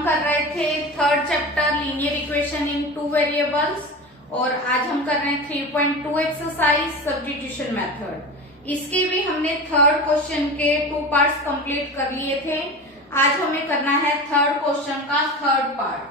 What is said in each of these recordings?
हम कर रहे थे third chapter linear equation in two variables और आज हम कर रहे हैं 3.2 एक्सरसाइज सब्स्टिट्यूशन मेथड। इसके भी हमने थर्ड क्वेश्चन के 2 पार्ट्स कंप्लीट कर लिए थे। आज हमें करना है थर्ड क्वेश्चन का थर्ड पार्ट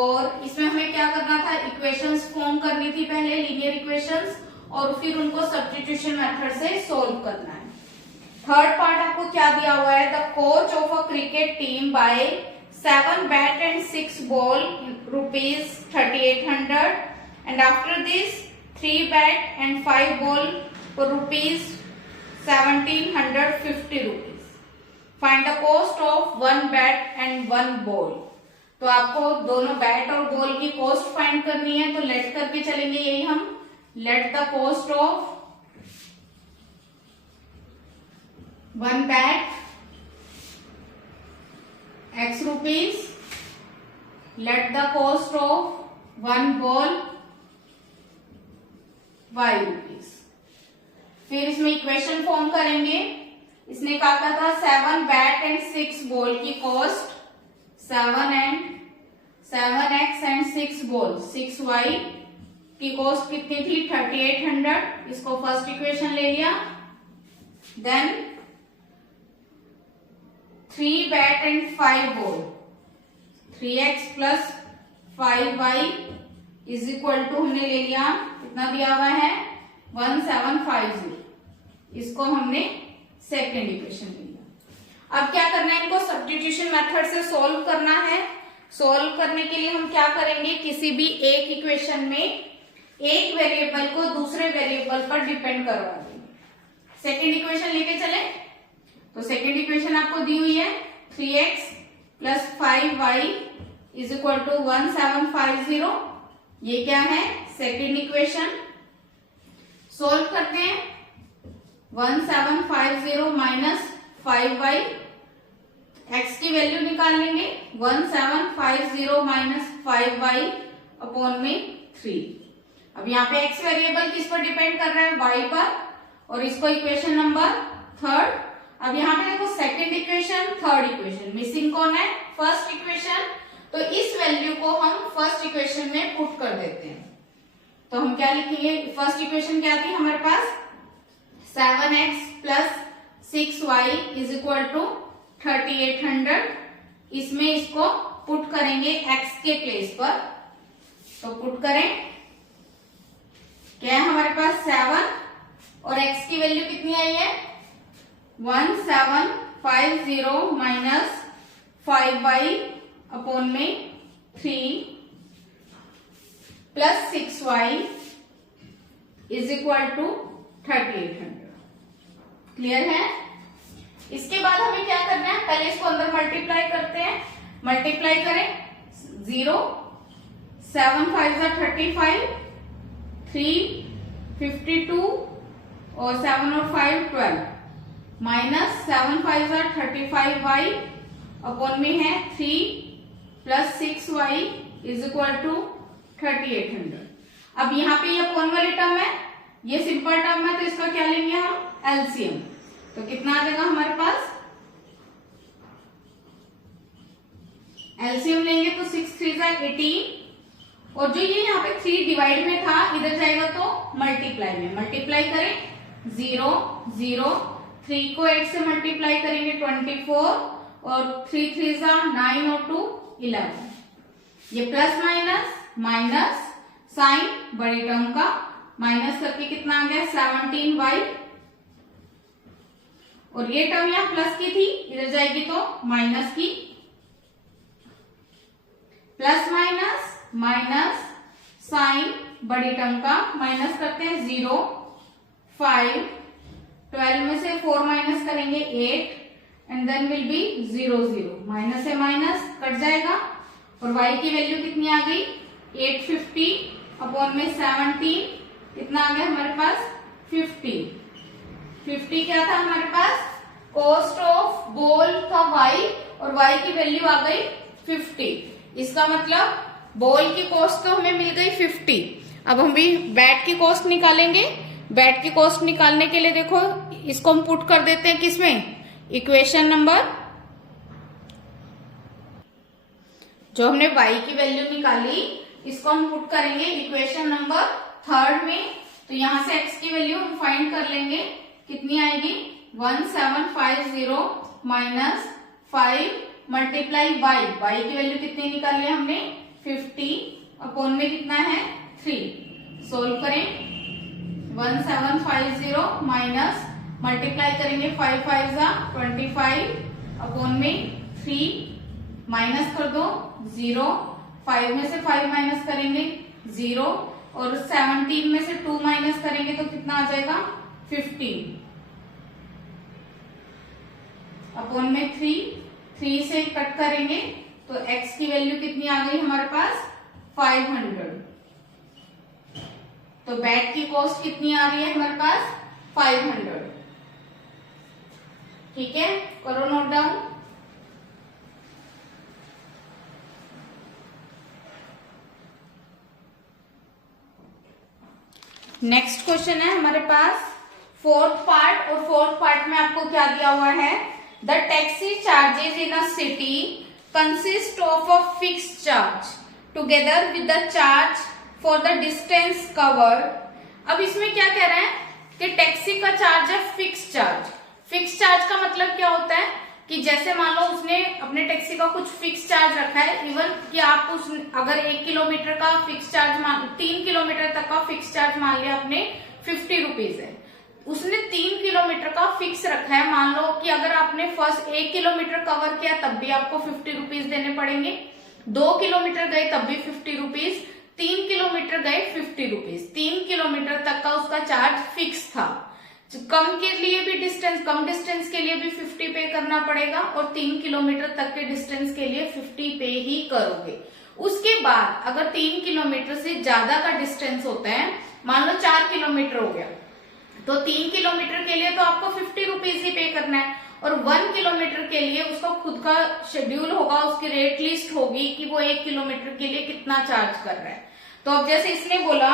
और इसमें हमें क्या करना था, इक्वेशंस फॉर्म करनी थी पहले, लीनियर इक्वेशंस, और फिर उनको सब्स्टिट्यूशन मेथड से सोल्व करना है। थर्ड पार्ट आपको क्या दिया हुआ है, the coach of a cricket team buy 7 bat and 6 ball ₹3800 and after this 3 bat and 5 ball for ₹1750 rupees. Find the cost of 1 bat and 1 ball. तो आपको दोनों बैट और बॉल की कॉस्ट फाइंड करनी है, तो लेट करके चलेंगे यही हम, let the cost of 1 bat X rupees, let the cost of 1 ball Y rupees। फिर इसमें इक्वेशन फॉर्म करेंगे। इसने कहा था 7 बैट एंड 6 बॉल की cost 7x and 6 ball 6y की कॉस्ट कितनी थी 3800। इसको फर्स्ट इक्वेशन ले लिया। Then 3 bat and 5 ball 3x plus 5y is equal to हमने ले लिया, कितना दिया हुआ है 1750। इसको हमने सेकेंड इक्वेशन ले लिया। अब क्या करना है, इनको सब्स्टिट्यूशन मेथड से सॉल्व करना है। सॉल्व करने के लिए हम क्या करेंगे, किसी भी एक इक्वेशन में एक वेरिएबल को दूसरे वेरिएबल पर डिपेंड करवा देंगे। सेकेंड इक्वेशन लेके चले, तो सेकेंड इक्वेशन आपको दी हुई है 3x plus 5y is equal to 1750। ये क्या है, सेकेंड इक्वेशन। सोल्व करते हैं। 1750 माइनस 5y, x की वैल्यू निकाल लेंगे। 1750 माइनस 5y अपॉन में 3। अब यहाँ पे x वेरिएबल किस पर डिपेंड कर रहा है, y पर, और इसको इक्वेशन नंबर थर्ड। अब यहाँ पे देखो second equation third equation, missing कौन है, फर्स्ट इक्वेशन। तो इस वैल्यू को हम फर्स्ट इक्वेशन में पुट कर देते हैं। तो हम क्या लिखेंगे, फर्स्ट इक्वेशन क्या थी हमारे पास 7x plus 6y is equal to 3800। इसमें इसको पुट करेंगे x के प्लेस पर, तो पुट करें, क्या है हमारे पास 7 और x की वैल्यू कितनी आई है 1750 माइनस 5y अपॉन में 3 plus 6y is equal to 3800। Clear है। इसके बाद हमें क्या करना है, पहले इसको अंदर मल्टीप्लाई करते हैं। मल्टीप्लाई करें, 0 7 5 35, 3 52 और 7 और 5 12 माइनस 7 5 35y अपॉन में है 3 plus 6y is equal to 3800। अब यहाँ पे ये अपॉन वाली टर्म है, ये सिंपल टर्म है, तो इसका क्या लेंगे हम, एलसीएम। तो कितना आ जाएगा हमारे पास, एलसीएम लेंगे तो 6 3 18, और जो ये यहाँ पे 3 डिवाइड में था इधर जाएगा तो मल्टीप्लाई में, मल्टीप्लाई करें 0 0, 3 को 8 से मल्टीप्लाई करेंगे 24, और 3 3 9 और 2 11। ये प्लस माइनस माइनस साइन बड़ी टर्म का माइनस करके कितना आ गया 17y, और ये टर्म यहाँ प्लस की थी, इधर जाएगी तो माइनस की, प्लस माइनस माइनस साइन बड़ी टर्म का माइनस करते हैं 0 5, 12 में से 4 माइनस करेंगे 8 and then will be 0 0, minus से माइनस कट जाएगा, और y की वैल्यू कितनी आ गई 850 अपॉन में 17, कितना आ गया हमारे पास 50। 50 क्या था हमारे पास, कॉस्ट ऑफ बॉल था y, और y की वैल्यू आ गई 50। इसका मतलब बॉल की कॉस्ट तो हमें मिल गई 50। अब हम भी बैट की कॉस्ट निकालेंगे। बैट की कॉस्ट निकालने के लिए देखो इसको हम पुट कर देते हैं किसमें, इक्वेशन नंबर जो हमने y की वैल्यू निकाली इसको हम पुट करेंगे इक्वेशन नंबर 3 में। तो यहाँ से x की वैल्यू हम फाइंड कर लेंगे, कितनी आएगी 1750 माइनस 5 मल्टीप्लाई y की वैल्यू कितनी निकाली है हमने 50 अपॉन में कितना है 3। सोल्व करें 1750 माइनस मल्टीप्लाई करेंगे 5 5 जा 25 अपॉन में 3 माइनस कर दो 0, 5 में से 5 माइनस करेंगे 0 और 17 में से 2 माइनस करेंगे तो कितना आ जाएगा 15 अपॉन में 3 से कट करेंगे तो x की वैल्यू कितनी आ गई हमारे पास 500। तो बैट की कॉस्ट कितनी आ रही है हमारे पास 500। ठीक है, करो नोट डाउन। नेक्स्ट क्वेश्चन है हमारे पास फोर्थ पार्ट, और फोर्थ पार्ट में आपको क्या दिया हुआ है, the taxi charges in a city consist of a fixed charge together with the charge for the distance covered. अब इसमें क्या कह रहे हैं कि टैक्सी का चार्ज है फिक्स चार्ज। फिक्स चार्ज का मतलब क्या होता है कि जैसे मान लो उसने अपने टैक्सी का कुछ फिक्स चार्ज रखा है, इवन कि आप उस अगर 1 किलोमीटर का फिक्स चार्ज 3 किलोमीटर तक का फिक्स चार्ज मान लिया आपने 50 रुपीज है, उसने 3 किलोमीटर का फिक्स रखा है। मान लो कि अगर आपने फर्स्ट 1 किलोमीटर कवर किया तब भी आपको 50 रुपीज देने पड़ेंगे, 2 किलोमीटर गए तब भी 50 रुपीज, 3 किलोमीटर गए 50 रुपीज। 3 किलोमीटर तक का उसका चार्ज फिक्स था। कम के लिए भी कम डिस्टेंस के लिए भी 50 पे करना पड़ेगा और 3 किलोमीटर तक के डिस्टेंस के लिए 50 पे ही करोगे। उसके बाद अगर 3 किलोमीटर से ज्यादा का डिस्टेंस होता है, मान लो 4 किलोमीटर हो गया, तो 3 किलोमीटर के लिए तो आपको 50 रुपीज ही पे करना है, और 1 किलोमीटर के लिए उसका खुद का शेड्यूल होगा, उसकी रेट लिस्ट होगी कि वो 1 किलोमीटर के लिए कितना चार्ज कर रहा है। तो अब जैसे इसने बोला,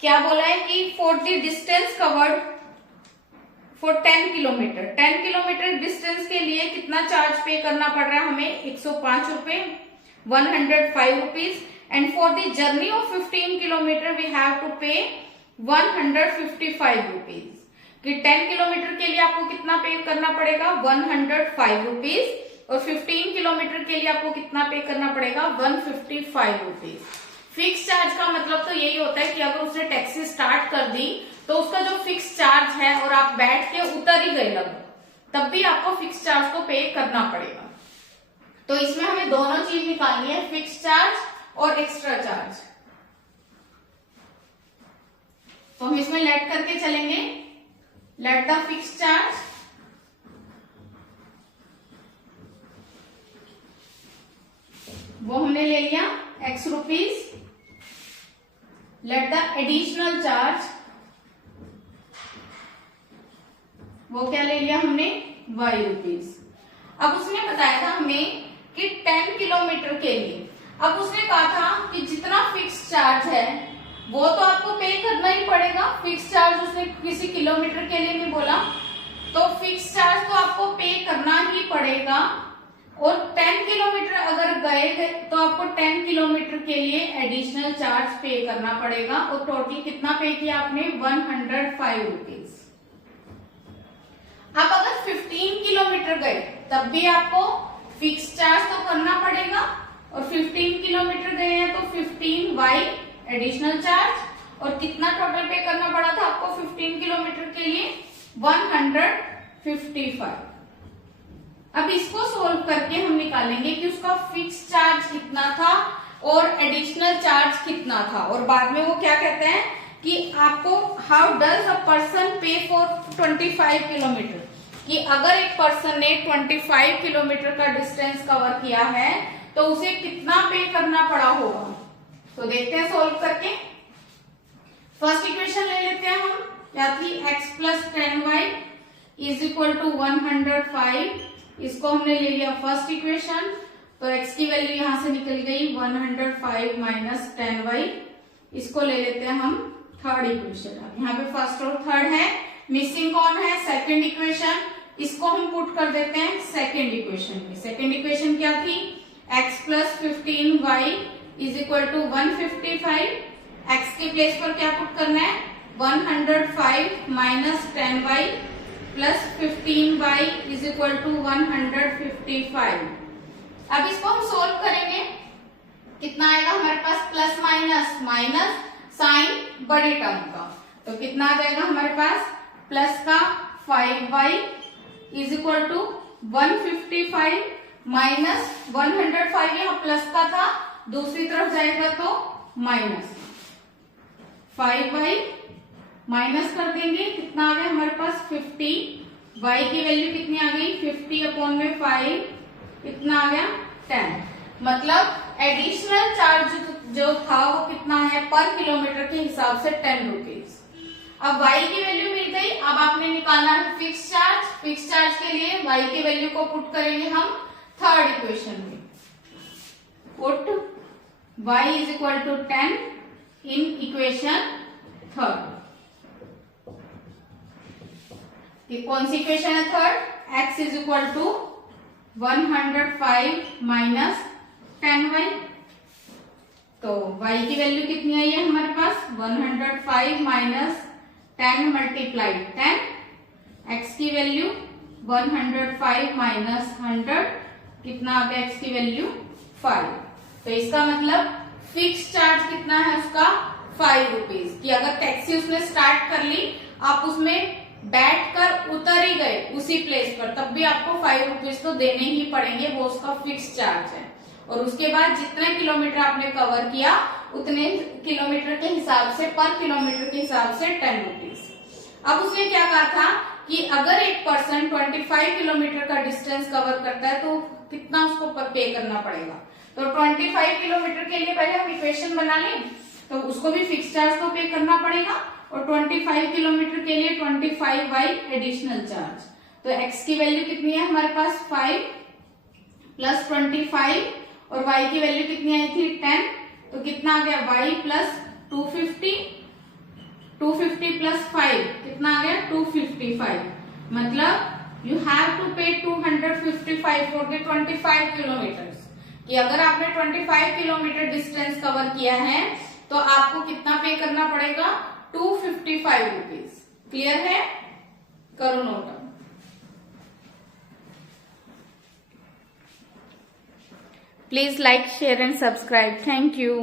क्या बोला है कि for the distance covered for 10 kilometre, 10 kilometre distance के लिए कितना चार्ज पे करना पड़ रहा है हमें 105 रुपए, 105 rupees, and for the journey of 15 kilometre we have to pay 155 rupees. कि 10 किलोमीटर के लिए आपको कितना पे करना पड़ेगा 105 रुपीज, और 15 किलोमीटर के लिए आपको कितना पे करना पड़ेगा 155 रुपीज। फिक्स चार्ज का मतलब तो यही होता है कि अगर उसने टैक्सी स्टार्ट कर दी तो उसका जो फिक्स चार्ज है और आप बैठ के उतर ही गए लगभग, तब भी आपको फिक्स चार्ज को पे करना पड़ेगा। तो इसमें हमें दोनों चीज निकालनी है, फिक्स चार्ज और एक्स्ट्रा चार्ज। तो हम इसमें लेट करके चलेंगे, लेट द फिक्स चार्ज वो हमने ले लिया x rupees, let the additional charge वो क्या ले लिया हमने y रुपीज। अब उसने बताया था हमें कि 10 किलोमीटर के लिए, अब उसने कहा था कि जितना फिक्स चार्ज है वो तो आपको पे करना ही पड़ेगा। फिक्स चार्ज उसने किसी किलोमीटर के लिए नहीं बोला, तो फिक्स चार्ज तो आपको पे करना ही पड़ेगा। और 10 किलोमीटर अगर गए तो आपको 10 किलोमीटर के लिए एडिशनल चार्ज पे करना पड़ेगा, और टोटल कितना पे किया आपने 105 रुपीज। अब अगर 15 किलोमीटर गए तब भी आपको फिक्स चार्ज तो करना पड़ेगा, और 15 किलोमीटर गए हैं तो 15y एडिशनल चार्ज, और कितना टोटल पे करना पड़ा था आपको 15 किलोमीटर के लिए 155। अब इसको सोल्व करके हम निकालेंगे कि उसका फिक्स चार्ज कितना था और एडिशनल चार्ज कितना था, और बाद में वो क्या कहते हैं कि आपको हाउ डज अ पर्सन पे फॉर 25 किलोमीटर, कि अगर एक पर्सन ने 25 किलोमीटर का डिस्टेंस कवर किया है तो उसे कितना पे करना पड़ा होगा। तो देखते हैं सोल्व करके। फर्स्ट इक्वेशन ले लेते हैं हम, क्या थी x plus 10y is equal to 105। इसको हमने ले लिया फर्स्ट इक्वेशन, तो x की वैल्यू यहां से निकल गई 105 माइनस 10y। इसको ले लेते हैं हम थर्ड इक्वेशन। अब यहाँ पे फर्स्ट और थर्ड है, मिसिंग कौन है सेकंड इक्वेशन, इसको हम पुट कर देते हैं सेकंड इक्वेशन में। सेकंड इक्वेशन क्या थी x plus 15y is equal to 155। x के प्लेस पर क्या पुट करना है, 105 minus 10y plus 15y is equal to 155। अब इसको हम सोल्व करेंगे, कितना आएगा हमारे पास, प्लस माइनस माइनस साइन बड़े टर्म का, तो कितना आ जाएगा हमारे पास, प्लस का 5y is equal to 155 minus 105, यहाँ प्लस का था, दूसरी तरफ जाएगा तो माइनस 5y माइनस कर देंगे, कितना आ गया हमारे पास 50, y की वैल्यू कितनी आ गई 50 अपॉन में 5, कितना आ गया 10। मतलब एडिशनल चार्ज जो था वो कितना है पर किलोमीटर के हिसाब से 10 रुपीज। अब y की वैल्यू मिल गई, अब आपने निकालना है फिक्स चार्ज। फिक्स चार्ज के लिए y की वैल्यू को पुट करेंगे हम थर्ड इक्वेशन में, put y is equal to 10 in equation third. कौन सी इक्वेशन है third, x is equal to 105 minus 10y, तो y की वैल्यू कितनी आई है हमारे पास 105 माइनस 10 मल्टीप्लाइड 10, x की वैल्यू 105 माइनस 100, कितना आ गया x की वैल्यू 5। तो इसका मतलब फिक्स चार्ज कितना है उसका 5 रुपीज, कि अगर टैक्सी उसने स्टार्ट कर ली, आप उसमें बैठकर उतर ही गए उसी प्लेस पर, तब भी आपको 5 रुपीज तो देने ही पड़ेंगे, वो उसका फिक्स चार्ज है। और उसके बाद जितने किलोमीटर आपने कवर किया उतने किलोमीटर के हिसाब से, पर किलोमीटर के हिसाब से 10 रुपीज। अब उसने क्या कहा था कि अगर एक पर्सन 25 किलोमीटर का डिस्टेंस कवर करता है तो कितना उसको पे करना पड़ेगा। तो 25 किलोमीटर के लिए पहले हम इक्वेशन बना लें, तो उसको भी फिक्स चार्ज तो पे करना पड़ेगा, और 25 किलोमीटर के लिए 25y एडिशनल चार्ज। तो x की वैल्यू कितनी है हमारे पास 5 प्लस 25, और y की वैल्यू कितनी आई थी 10, तो कितना आ गया y प्लस 250, 250 प्लस 5 कितना आ गया 255। मतलब यू हैव टू पे 255 फॉर द 25 किलोमीटर, कि अगर आपने 25 किलोमीटर डिस्टेंस कवर किया है तो आपको कितना पे करना पड़ेगा 255 रुपीज। क्लियर है, करो note. Please like, share and subscribe. Thank you.